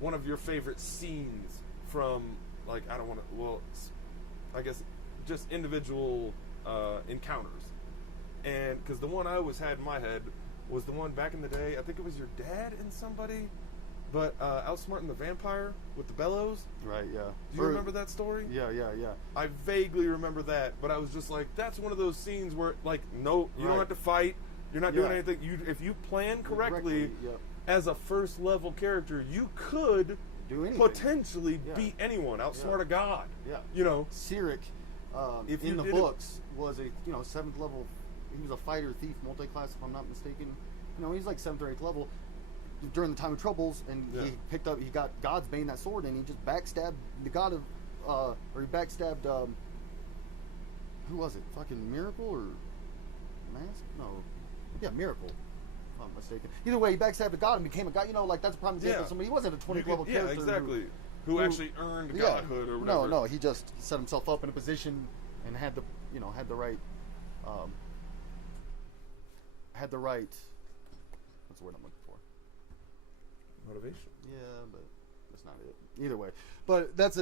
one of your favorite scenes from, like, I don't want to, well, I guess just individual encounters. And because the one I always had in my head was the one back in the day, I think it was your dad and somebody, but outsmarting the vampire with the bellows. Right, yeah. Do you remember that story? Yeah. I vaguely remember that, but I was just like, that's one of those scenes where, like, no, you don't have to fight. You're not doing anything. If you plan correctly, as a first level character, you could do anything. Potentially beat anyone, outsmart a god. Yeah. You know, Cyric, in the books, was a 7th level. He was a fighter, thief, multi-class, if I'm not mistaken. He's like 7th or 8th level during the time of troubles, and he got God's Bane, that sword, and he just backstabbed the god of, or he backstabbed, who was it? Fucking Miracle or Mask? No. Yeah, Miracle. If I'm mistaken. Either way, he backstabbed the god and became a god. Like, that's a prime example of somebody. He wasn't a 20th level character. Yeah, exactly. Who actually earned godhood or whatever. No, he just set himself up in a position and had the right, what's the word I'm looking for? Motivation. Yeah, but that's not it. Either way, but that's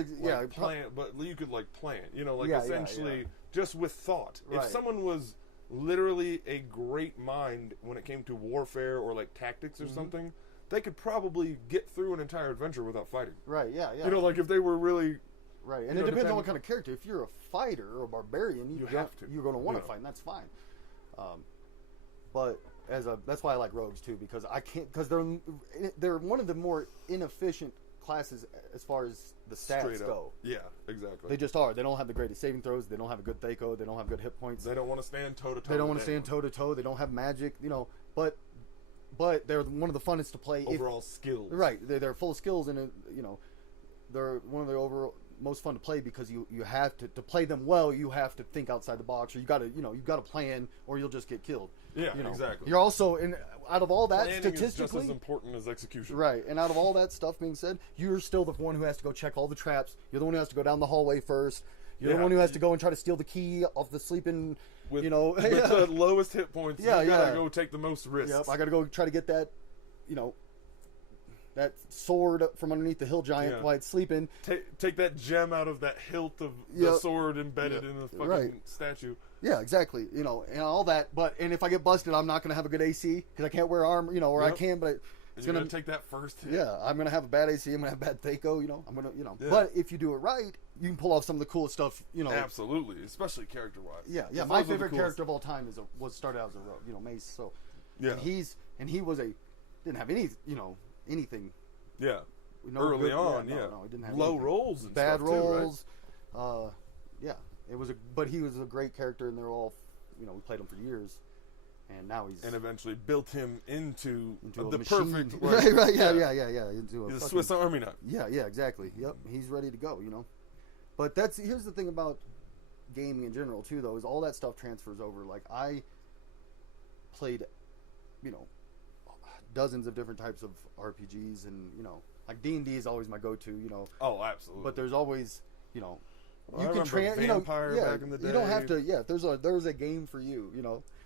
plan. But you could plan. Essentially just with thought. Right. If someone was literally a great mind when it came to warfare or like tactics or something, they could probably get through an entire adventure without fighting. Right. Yeah. Like if they were really. Right, and it depends on what kind of character. If you're a fighter or a barbarian, you have to. You're going to want to fight, and that's fine. But that's why I like rogues too, because they're one of the more inefficient classes as far as the stats go. Yeah, exactly. They just are. They don't have the greatest saving throws. They don't have a good Thaco. They don't have good hit points. They don't want to stand toe to toe. They don't want to stand toe to toe. They don't have magic. But they're one of the funnest to play. Overall skills. Right. They're full of skills, and they're one of the overall most fun to play because you have to play them well. You have to think outside the box, or you got to plan, or you'll just get killed. Yeah, exactly. You're also out of all that, planning statistically, is just as important as execution. Right, and out of all that stuff being said, you're still the one who has to go check all the traps. You're the one who has to go down the hallway first. You're the one who has to go and try to steal the key off the sleeping. With the lowest hit points. You gotta go take the most risks. Yep, I gotta go try to get that. That sword from underneath the hill giant while it's sleeping. Take that gem out of that hilt of the sword embedded in the fucking statue. Yeah, exactly. And all that. And if I get busted, I'm not going to have a good AC because I can't wear armor. Or I can, but it's going to take that first hit. Yeah, I'm going to have a bad AC. I'm going to have bad Thaco. I'm going to. Yeah. But if you do it right, you can pull off some of the coolest stuff. Absolutely, especially character wise. Yeah. My favorite character of all time started out as a rogue. Mace. So yeah, and he was didn't have any anything. Yeah. Early on, no, he didn't have low anything. rolls and bad stuff rolls. Too, right? It was but he was a great character, and they're all, we played him for years, and now he's eventually built him into the machine. perfect right, yeah. He's a Swiss Army knife. Yeah, exactly. Yep, he's ready to go. But here's the thing about gaming in general too, though, is all that stuff transfers over. Like I played, dozens of different types of RPGs, and like D&D is always my go-to. Oh, absolutely. But there's always you can Vampire back in the day. You don't have to. Yeah, there's a game for you.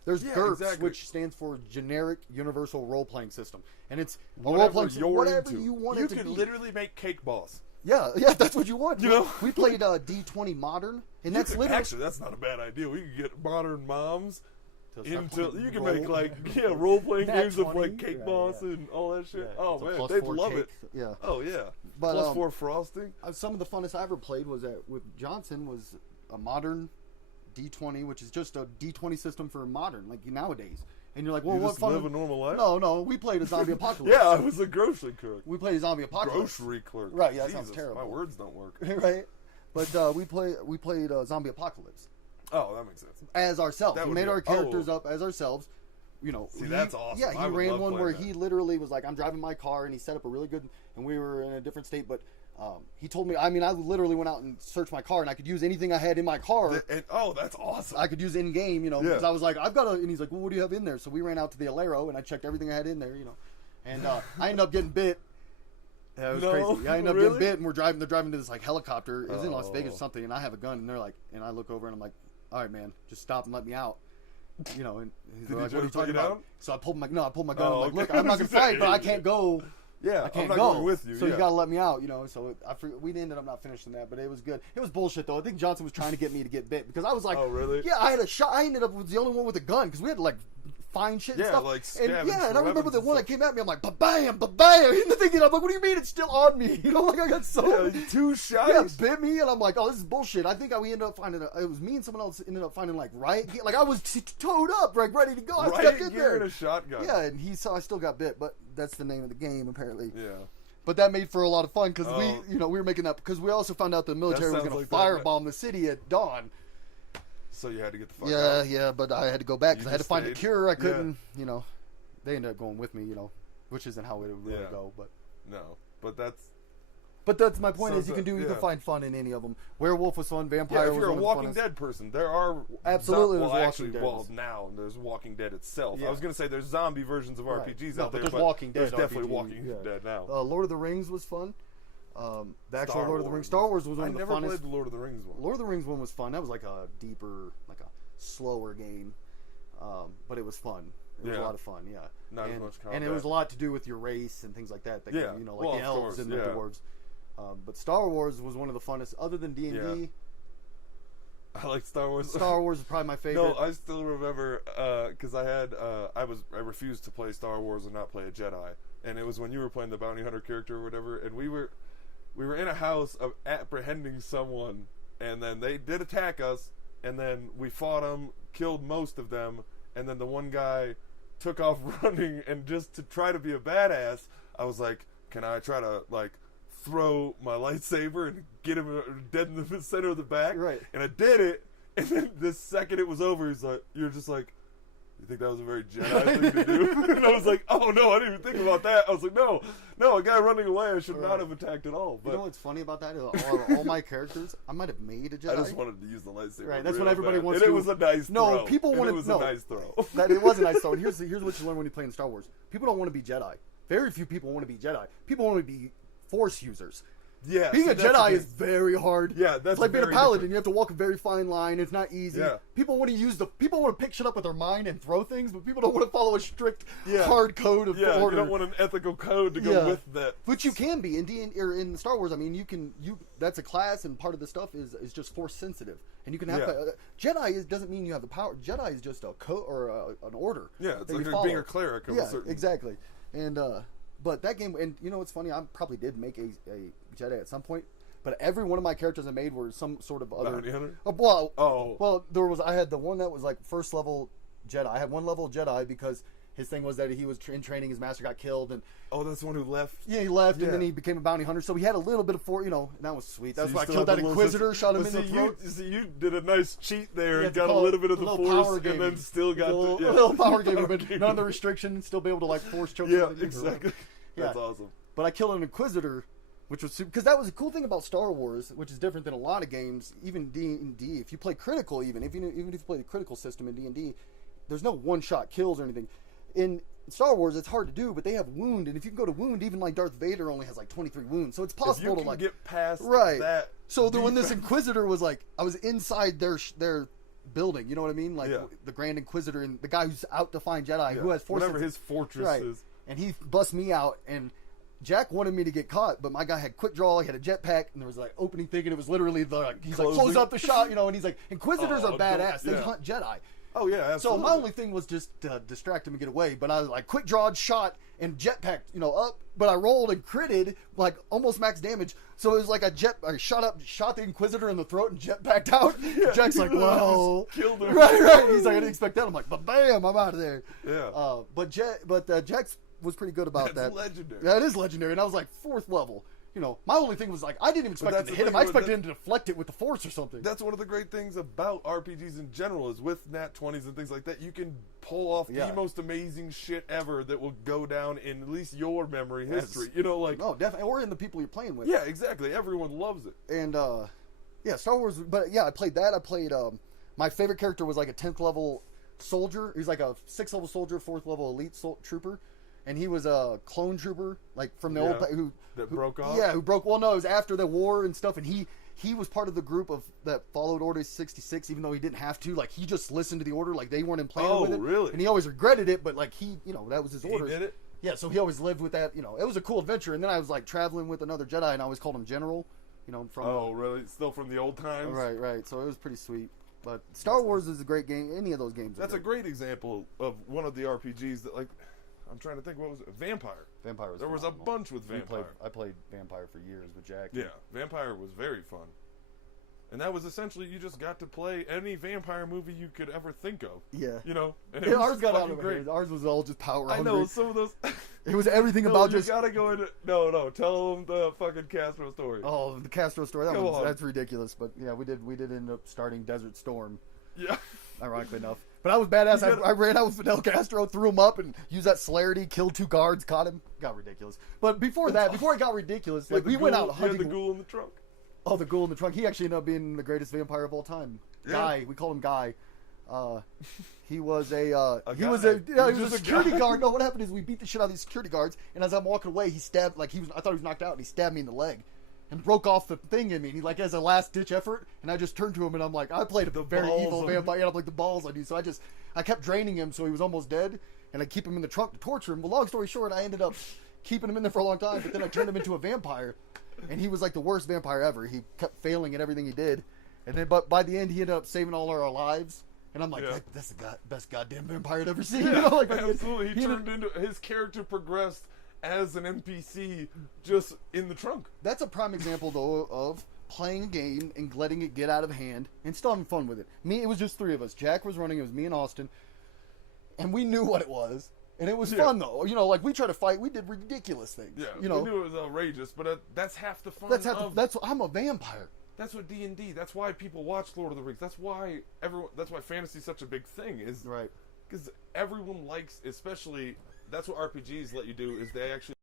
There's GURPS, which stands for Generic Universal Role Playing System, and it's whatever whatever you want it to be. You can literally make Cake Boss. Yeah, that's what you want. We played D20 Modern, and that's literally actually that's not a bad idea. We could get modern moms. You can make role playing games of like Cake Boss and all that shit. Yeah, man, they'd love it. Yeah. Oh yeah. But +4 frosting. Some of the funnest I ever played was with Johnson was a modern D20, which is just a D20 system for modern, like nowadays. And you're like, well, what fun? Live a normal life? No, we played a zombie apocalypse. Yeah, I was a grocery clerk. We played a zombie apocalypse. Grocery clerk. Right? Yeah, that sounds terrible. My words don't work. Right. But we played zombie apocalypse. Oh, that makes sense. As ourselves, we made our characters up as ourselves. See, that's awesome. Yeah, he ran one where he literally was like, "I'm driving my car," and he set up a really good. And we were in a different state, but he told me. I literally went out and searched my car, and I could use anything I had in my car. That's awesome. I could use in game, because I was like, I've got a. And he's like, well, what do you have in there? So we ran out to the Alero, and I checked everything I had in there, and I ended up getting bit. That was crazy. I ended up getting bit, and they're driving to this like helicopter. It was in Las Vegas or something, and I have a gun, and they're like, and I look over, and I'm like, all right, man, just stop and let me out. And he's like, what are you talking about? So I pulled my gun. I'm like, look, I'm not going to fight, but I can't go Yeah, I can't I'm not go going with you. So you gotta let me out, you know. So we ended up not finishing that, but it was good. It was bullshit though. I think Johnson was trying to get me to get bit because I was like, oh really? Yeah, I had a shot. I ended up was the only one with a gun because we had to like find shit and stuff. Like and I remember the one that stuff. came at me. I'm like, bam, bam, and the thing, I'm like, what do you mean it's still on me? You know, like I got so 2 shots. Yeah, bit me, and I'm like, oh, this is bullshit. I think we ended up finding it was me and someone else ended up finding like riot gear. Like I was towed up, like ready to go. I stepped in there and a shotgun. Yeah, and I still got bit, but that's the name of the game apparently. Yeah. But that made for a lot of fun because we were making that because we also found out the military was going to firebomb the city at dawn. So you had to get the fuck out. Yeah, but I had to go back because I had to find a cure. I couldn't, you know. They ended up going with me, you know, which isn't how it would really go. But no, but that's my point. You can find fun in any of them. Werewolf was fun. Vampire. If you're a Walking Dead person, there are absolutely. Now there's Walking Dead itself. Yeah. I was gonna say there's zombie versions of RPGs out there, but there's Walking Dead. There's definitely Walking Dead now. Lord of the Rings was fun. The actual Lord of the Rings. Star Wars was one of the funnest. I never played the Lord of the Rings one. Lord of the Rings one was fun. That was like a deeper, like a slower game, but it was fun. It was a lot of fun. Yeah, not as much combat. And it was a lot to do with your race and things like that. You know, like the elves and the dwarves. But Star Wars was one of the funnest, other than D&D. Yeah. I like Star Wars. Star Wars is probably my favorite. No, I still remember because I refused to play Star Wars and not play a Jedi, and it was when you were playing the bounty hunter character or whatever, and we were in a house of apprehending someone, and then they did attack us, and then we fought them, killed most of them, and then the one guy took off running, and just to try to be a badass, I was like, can I try to like throw my lightsaber and get him dead in the center of the back? Right. And I did it, and then the second it was over, you're just like, you think that was a very Jedi thing to do? And I was like, oh no, I didn't even think about that. I was like, no, a guy running away, I should not have attacked at all. But you know what's funny about that is all my characters, I might have made a Jedi. I just wanted to use the lightsaber. Right, that's what everybody wants to. And it was a nice throw. No, people want to. It was a nice throw. It was a nice throw. And here's what you learn when you play in Star Wars. People don't want to be Jedi. Very few people want to be Jedi. People want to be Force users. Yeah, being a Jedi is very hard. Yeah, that's it's like being a paladin. Different. You have to walk a very fine line. It's not easy. Yeah. People want to pick shit up with their mind and throw things, but people don't want to follow a strict, hard code of order. You don't want an ethical code to go with that. Which you can be in Star Wars. I mean, that's a class, and part of the stuff is just Force sensitive, and you can have Jedi doesn't mean you have the power. Jedi is just a code or an order. Yeah, it's like being a cleric of a certain. Exactly, and but that game, and you know what's funny? I probably did make a Jedi at some point. But every one of my characters I made were some sort of other. Bounty hunter? Well, I had the one that was like first level Jedi. I had one level Jedi because his thing was that he was in training. His master got killed, and that's the one who left. Yeah, he left, and then he became a bounty hunter. So he had a little bit of and that was sweet. That's why I killed that Inquisitor, shot him in the throat. You did a nice cheat there and got a little bit of the Force, and then still got a little power game, but none of the restrictions, still be able to like Force choke. Yeah, exactly. That's awesome. But I killed an Inquisitor. Which was because that was a cool thing about Star Wars, which is different than a lot of games, even D&D. If you play critical, even if you play the critical system in D&D, there's no one-shot kills or anything. In Star Wars, it's hard to do, but they have wound, and if you can go to wound, even like Darth Vader only has like 23 wounds, so it's possible to like get past that. So when this Inquisitor was like, I was inside their building, you know what I mean? Like the Grand Inquisitor and the guy who's out to find Jedi, who has Force. Whatever his fortress is, and he busts me out and. Jack wanted me to get caught, but my guy had quick draw. He had a jetpack, and there was like opening thing, and it was literally he's like close up the shot, and he's like Inquisitors are badass. They hunt Jedi. Oh yeah, absolutely. So my only thing was just to distract him and get away. But I was like quick drawed shot and jetpacked, up. But I rolled and critted like almost max damage. So it was like I shot the Inquisitor in the throat and jetpacked out. Yeah. Jack's like, "Whoa!" Killed him. Right. He's like, "I didn't expect that." I'm like, "But bam, I'm out of there." Yeah. But Jack's was pretty good about that. That's legendary. That is legendary, and I was like 4th level. My only thing was like I didn't even expect him to hit him. I expected him to deflect it with the Force or something. That's one of the great things about RPGs in general is with Nat 20s and things like that, you can pull off the most amazing shit ever that will go down in at least your memory history. No, definitely, or in the people you're playing with. Yeah, exactly. Everyone loves it. And Star Wars. But I played that. I played. My favorite character was like a 10th level soldier. He's like a 6th level soldier, 4th level elite trooper. And he was a clone trooper, like from the old who broke off. Yeah, who broke. Well, no, it was after the war and stuff. And he was part of the group that followed Order 66, even though he didn't have to. Like he just listened to the order, like they weren't in plan with it. Oh, really? And he always regretted it, but like that was his orders. He did it. Yeah, so he always lived with that. You know, it was a cool adventure. And then I was like traveling with another Jedi, and I always called him General. You know, from really? Still from the old times? Right. So it was pretty sweet. But Star Wars is a great game. Any of those games. That's a great example of one of the RPGs that, like, I'm trying to think, what was it? Vampire. Vampire was There was a bunch with Vampire. I played Vampire for years with Jack. Yeah, Vampire was very fun. And that was essentially, you just got to play any vampire movie you could ever think of. Yeah. You know? And yeah, ours got out of great. Ours was all just power hungry. I know, some of those... It was everything about just... you gotta go into... No, tell them the fucking Castro story. Oh, the Castro story. That's ridiculous. But yeah, we did end up starting Desert Storm. Yeah. Ironically enough. But I was badass. I ran out with Fidel Castro, threw him up, and used that celerity, killed 2 guards, caught him. Got ridiculous. But before it got ridiculous, like we went out hunting. You had the ghoul in the trunk. Oh, the ghoul in the trunk. He actually ended up being the greatest vampire of all time. Yeah. Guy. We call him Guy. He was a security guard. No, what happened is we beat the shit out of these security guards, and as I'm walking away, he stabbed, I thought he was knocked out, and he stabbed me in the leg. And broke off the thing in me. And he, like, as a last-ditch effort, and I just turned to him, and I'm like, I played a very evil vampire. And I'm like, the balls I do. So I kept draining him, so he was almost dead, and I keep him in the trunk to torture him. But long story short, I ended up keeping him in there for a long time, but then I turned him into a vampire, and he was like the worst vampire ever. He kept failing at everything he did, and then but by the end, he ended up saving all our lives. And I'm like, that's the best goddamn vampire I'd ever seen. Yeah, you know, like, absolutely. He turned into, his character progressed as an NPC just in the trunk. That's a prime example, though, of playing a game and letting it get out of hand and still having fun with it. It was just 3 of us. Jack was running. It was me and Austin. And we knew what it was. And it was fun, though. You know, like, we tried to fight. We did ridiculous things. Yeah, you know? We knew it was outrageous, but that's half the fun. I'm a vampire. That's what D&D, that's why people watch Lord of the Rings. That's why fantasy's such a big thing. Is right. Because everyone likes, especially... That's what RPGs let you do, is they actually